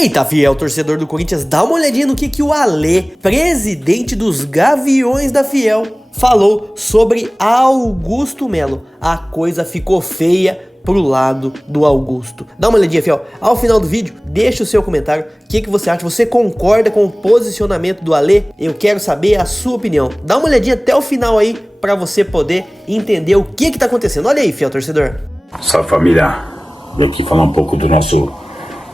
Eita, fiel torcedor do Corinthians, dá uma olhadinha no que o Alê, presidente dos Gaviões da Fiel, falou sobre Augusto Melo. A coisa ficou feia pro lado do Augusto. Dá uma olhadinha, fiel. Ao final do vídeo, deixa o seu comentário. O que você acha? Você concorda com o posicionamento do Alê? Eu quero saber a sua opinião. Dá uma olhadinha até o final aí pra você poder entender o que tá acontecendo. Olha aí, fiel torcedor. Salve, família. Vim aqui falar um pouco do nosso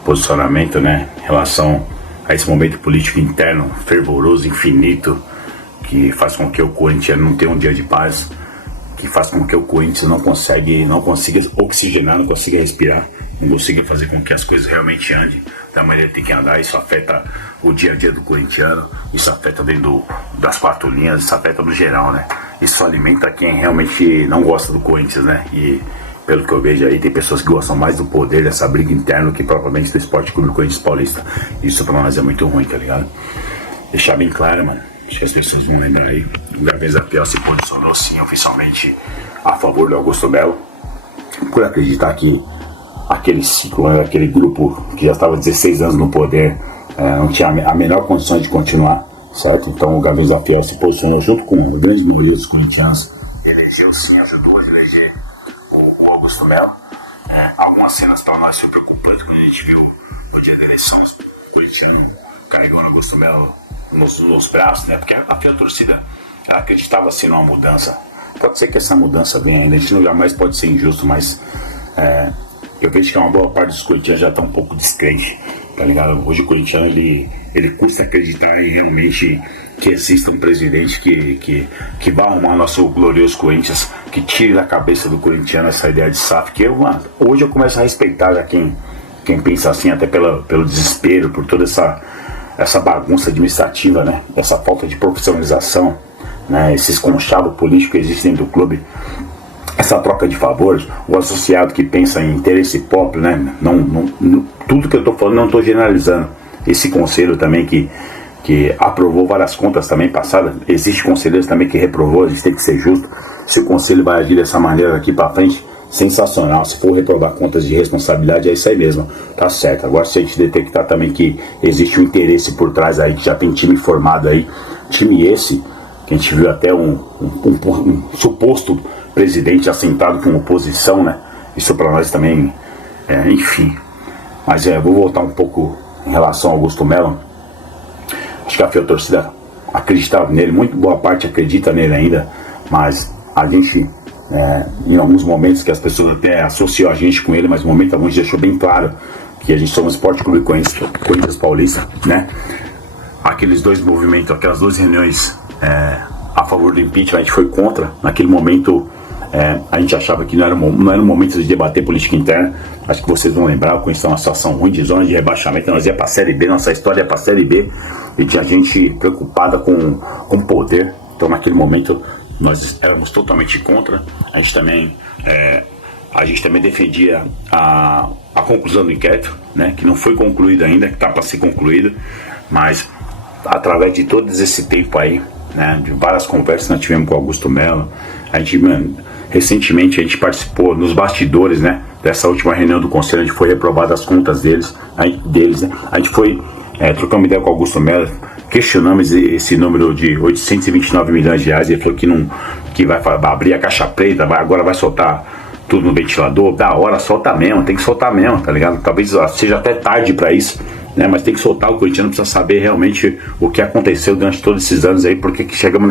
posicionamento, né, em relação a esse momento político interno, fervoroso, infinito, que faz com que o Corinthians não tenha um dia de paz, que faz com que o Corinthians não consiga oxigenar, não consiga respirar, não consiga fazer com que as coisas realmente andem da maneira que tem que andar. Isso afeta o dia a dia do corintiano, isso afeta dentro das quatro linhas, isso afeta no geral, né? Isso alimenta quem realmente não gosta do Corinthians, né? E pelo que eu vejo aí, tem pessoas que gostam mais do poder dessa briga interna que propriamente do Esporte Clube do Corinthians Paulista. Isso pra nós é muito ruim, tá ligado? Deixar bem claro, mano, acho que as pessoas vão lembrar aí, o Gaviões da Fiel se posicionou sim oficialmente a favor do Augusto Melo, por acreditar que aquele ciclo, né, aquele grupo que já estava 16 anos no poder, não tinha a menor condição de continuar, certo? Então o Gaviões da Fiel se posicionou junto com o grande número dos corintianos e elegeu sim, ajudou a eleger o Augusto Melo. Algumas cenas para nós foi preocupante quando a gente viu no dia da eleição o corintiano carregando o Augusto Melo nos braços, né? Porque a fiel torcida acreditava assim numa mudança. Pode ser que essa mudança venha ainda, a gente jamais pode ser injusto, mas eu vejo que uma boa parte dos corintianos já está um pouco descrente, tá ligado? Hoje o corintiano ele custa acreditar em realmente que exista um presidente que vai arrumar nosso glorioso Corinthians, que tire da cabeça do corintiano essa ideia de SAF, que hoje eu começo a respeitar já quem pensa assim, até pelo desespero, por toda essa bagunça administrativa, né? Essa falta de profissionalização, né? Esses conchavos políticos que existem dentro do clube, essa troca de favores, o associado que pensa em interesse próprio, né? Tudo que eu tô falando não tô generalizando. Esse conselho também que aprovou várias contas também passadas, existe conselheiros também que reprovou, a gente tem que ser justo. Se o conselho vai agir dessa maneira daqui para frente, sensacional. Se for reprovar contas de responsabilidade, é isso aí mesmo, tá certo. Agora, se a gente detectar também que existe um interesse por trás aí, que já tem time formado aí, time esse que a gente viu até um suposto presidente assentado com oposição, né? Isso para nós também, enfim. Mas vou voltar um pouco em relação ao Augusto Melo. Acho que a fiel torcida acreditava nele, muito boa parte acredita nele ainda, mas a gente, em alguns momentos que as pessoas até associam a gente com ele, mas no momento alguns deixou bem claro que a gente somos Esporte Clube Corinthians Paulista, né? Aqueles dois movimentos, aquelas duas reuniões a favor do impeachment, a gente foi contra. Naquele momento a gente achava que não era um momento de debater política interna. Acho que vocês vão lembrar, o Corinthians está numa situação ruim de zona de rebaixamento, nós ia para a Série B, nossa história ia para a Série B, e tinha gente preocupada com poder. Então naquele momento nós éramos totalmente contra. A gente também defendia a conclusão do inquérito, né, que não foi concluído ainda, que está para ser concluído, mas através de todo esse tempo aí, né, de várias conversas que nós tivemos com o Augusto Melo, a gente, recentemente a gente participou nos bastidores, né, dessa última reunião do conselho, a gente foi reprovado as contas deles, né, a gente foi trocar uma ideia com o Augusto Melo, questionamos esse número de 829 milhões de reais, ele falou que vai abrir a caixa preta, agora vai soltar tudo no ventilador, da hora, solta mesmo, tem que soltar mesmo, tá ligado? Talvez seja até tarde pra isso, né? Mas tem que soltar, o corintiano precisa saber realmente o que aconteceu durante todos esses anos aí, porque que chegamos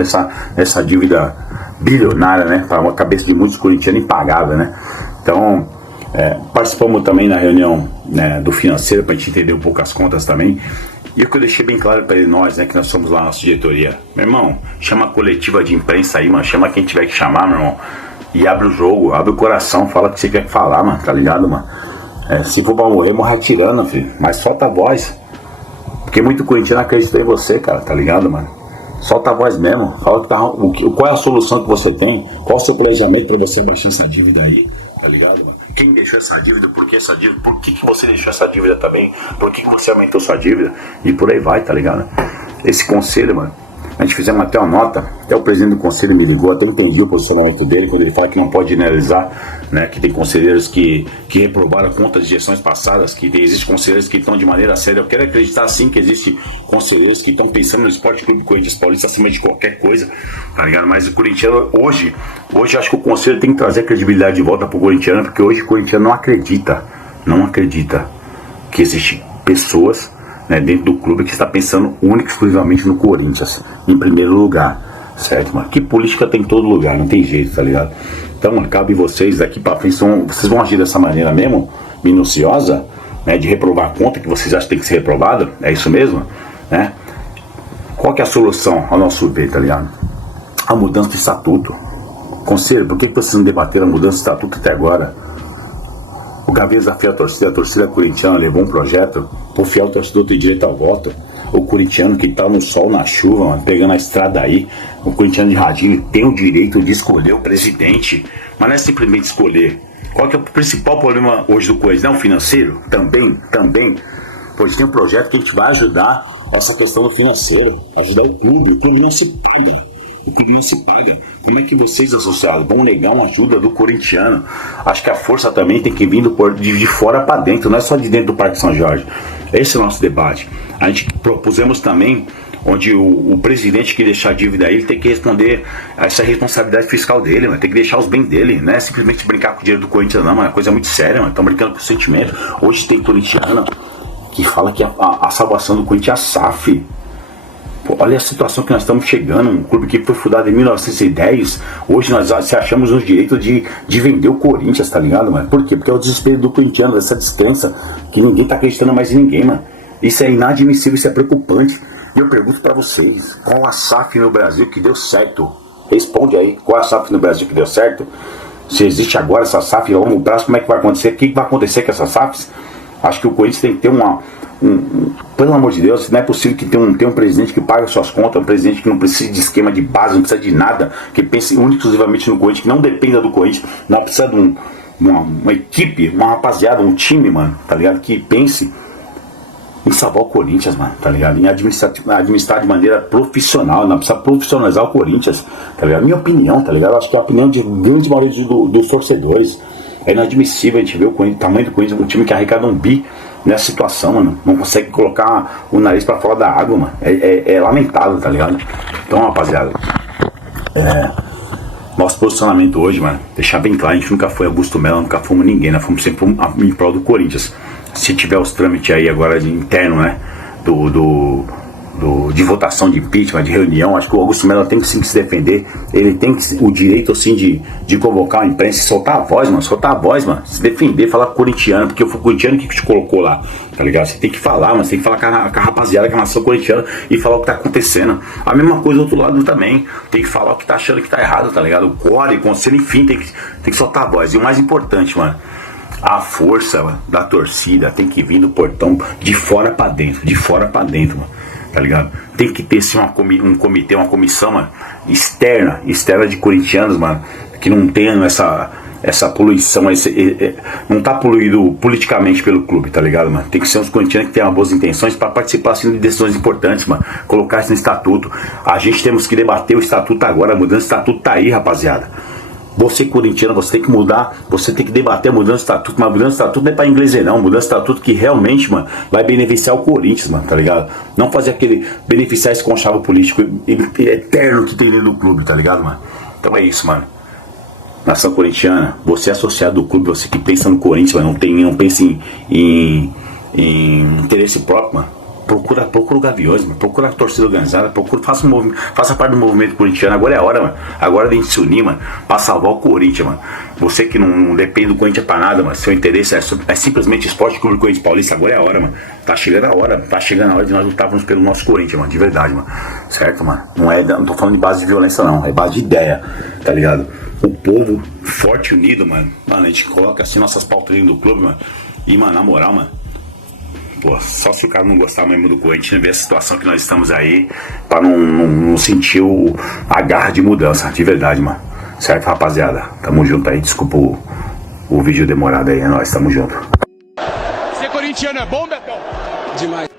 nessa dívida bilionária, né? Para uma cabeça de muitos corintianos impagável, né? Então, participamos também na reunião, né, do financeiro, pra gente entender um pouco as contas também. E o que eu deixei bem claro para nós, né, que nós somos lá na nossa diretoria, meu irmão, chama a coletiva de imprensa aí, mano, chama quem tiver que chamar, meu irmão, e abre o jogo, abre o coração, fala o que você quer falar, mano, tá ligado, mano? Se for pra morrer, morra atirando, filho, mas solta a voz, porque muito corintiano acredita em você, cara, tá ligado, mano? Solta a voz mesmo, fala qual é a solução que você tem, qual é o seu planejamento para você abaixar essa dívida aí, tá ligado, mano? Quem deixou essa dívida, por que essa dívida, por que você deixou essa dívida também, por que você aumentou sua dívida, e por aí vai, tá ligado? Esse conselho, mano, A gente fizemos até uma nota, até o presidente do conselho me ligou, até entendi o posicionamento dele quando ele fala que não pode generalizar, né, que tem conselheiros que reprovaram contas de gestões passadas, que existem conselheiros que estão de maneira séria. Eu quero acreditar sim que existem conselheiros que estão pensando no Esporte Clube Corinthians Paulista acima de qualquer coisa, tá ligado? Mas o corintiano hoje acho que o conselho tem que trazer a credibilidade de volta pro corintiano, porque hoje o corintiano não acredita que existem pessoas, né, dentro do clube que está pensando única e exclusivamente no Corinthians, em primeiro lugar, certo, mano? Que política tem em todo lugar, não tem jeito, tá ligado? Então, mano, cabe vocês daqui pra frente, vocês vão agir dessa maneira mesmo, minuciosa, né, de reprovar a conta que vocês acham que tem que ser reprovada, é isso mesmo, né? Qual que é a solução ao nosso ver, tá ligado? A mudança do estatuto. Conselho, por que vocês não debateram a mudança do estatuto até agora? O Gaviões desafia a torcida corintiana levou um projeto, o fiel torcedor tem direito ao voto. O corintiano que tá no sol, na chuva, mano, pegando a estrada aí, o corintiano de radinho tem o direito de escolher o presidente, mas não é simplesmente escolher. Qual que é o principal problema hoje do Corinthians? Não é o financeiro? Também. Pois tem um projeto que a gente vai ajudar essa questão do financeiro, ajudar o clube não se paga. O clube não se paga. Como é que vocês, associados, vão negar uma ajuda do corintiano? Acho que a força também tem que vir de fora para dentro, não é só de dentro do Parque São Jorge. Esse é o nosso debate. A gente propusemos também, onde o presidente que deixar a dívida aí, ele tem que responder a essa responsabilidade fiscal dele, mano. Tem que deixar os bens dele, não é simplesmente brincar com o dinheiro do Corinthians, não, mano. É uma coisa muito séria, mano. Estão brincando com o sentimento. Hoje tem corintiano que fala que a salvação do Corinthians é a SAF. Pô, olha a situação que nós estamos chegando, um clube que foi fundado em 1910, hoje nós achamos os direitos de vender o Corinthians, tá ligado, mano? Por quê? Porque é o desespero do corintiano, essa descrença, que ninguém tá acreditando mais em ninguém, mano. Isso é inadmissível, isso é preocupante. E eu pergunto pra vocês, qual a SAF no Brasil que deu certo? Responde aí, qual a SAF no Brasil que deu certo? Se existe agora essa SAF, a longo prazo, como é que vai acontecer? O que vai acontecer com essas SAFs? Acho que o Corinthians tem que ter pelo amor de Deus, não é possível que tenha um presidente que pague suas contas, um presidente que não precisa de esquema de base, não precisa de nada, que pense única e exclusivamente no Corinthians, que não dependa do Corinthians, não precisa de uma equipe, uma rapaziada, um time, mano, tá ligado? Que pense em salvar o Corinthians, mano, tá ligado? Em administrar de maneira profissional, não precisa profissionalizar o Corinthians, tá ligado? Minha opinião, tá ligado? Eu acho que é a opinião de grande maioria dos torcedores. É inadmissível a gente ver o tamanho do Corinthians, um time que arrecada 1 bi nessa situação, mano. Não consegue colocar o nariz pra fora da água, mano. É lamentável, tá ligado? Então, rapaziada, nosso posicionamento hoje, mano, deixar bem claro, a gente nunca foi Augusto Melo, nunca fomos ninguém, nós fomos sempre em prol do Corinthians. Se tiver os trâmites aí agora de interno, né, de votação de impeachment, de reunião, acho que o Augusto Melo tem que sim que se defender. Ele tem o direito sim de convocar a imprensa e soltar a voz, mano, se defender, falar corintiano, porque foi o corintiano que te colocou lá, tá ligado? Você tem que falar, mas tem que falar com a rapaziada, com a nação corintiana, e falar o que tá acontecendo. A mesma coisa do outro lado também, tem que falar o que tá achando que tá errado, tá ligado? O core, o conselho, enfim, tem que soltar a voz. E o mais importante, mano, a força, mano, da torcida tem que vir do portão de fora pra dentro, mano. Tá ligado? Tem que ter sim um comitê, uma comissão, mano, externa de corintianos, mano, que não tenham essa poluição, não tá poluído politicamente pelo clube, tá ligado, mano? Tem que ser uns corintianos que tenham boas intenções pra participar assim, de decisões importantes, mano. Colocar isso no estatuto. A gente temos que debater o estatuto agora, a mudança do estatuto tá aí, rapaziada. Você corintiano, você tem que mudar, você tem que debater a mudança do estatuto, mas a mudança do estatuto não é pra inglês não, mudança do estatuto que realmente, mano, vai beneficiar o Corinthians, mano, tá ligado? Não fazer beneficiar esse conchavo político eterno que tem dentro do clube, tá ligado, mano? Então é isso, mano. Nação corintiana, você é associado do clube, você que pensa no Corinthians, mano, não pensa em interesse próprio, mano. Procura o Gaviões, mano. Procura a torcida organizada, faça parte do movimento corintiano. Agora é a hora, mano. Agora de a gente se unir, mano, pra salvar o Corinthians, mano. Você que não depende do Corinthians pra nada, mano. Seu interesse é simplesmente Esporte Clube Corinthians Paulista. Agora é a hora, mano. Tá chegando a hora de nós lutarmos pelo nosso Corinthians, mano. De verdade, mano. Certo, mano? Não tô falando de base de violência, não. É base de ideia, tá ligado? O povo forte, unido, mano. Mano, a gente coloca assim nossas pautas dentro do clube, mano. E, mano, na moral, mano, pô, só se o cara não gostar mesmo do Corinthians, ver a situação que nós estamos aí, pra não sentir a garra de mudança, de verdade, mano. Certo, rapaziada? Tamo junto aí, desculpa o vídeo demorado aí, é nóis, tamo junto. Ser corintiano é bom, Betão? Demais.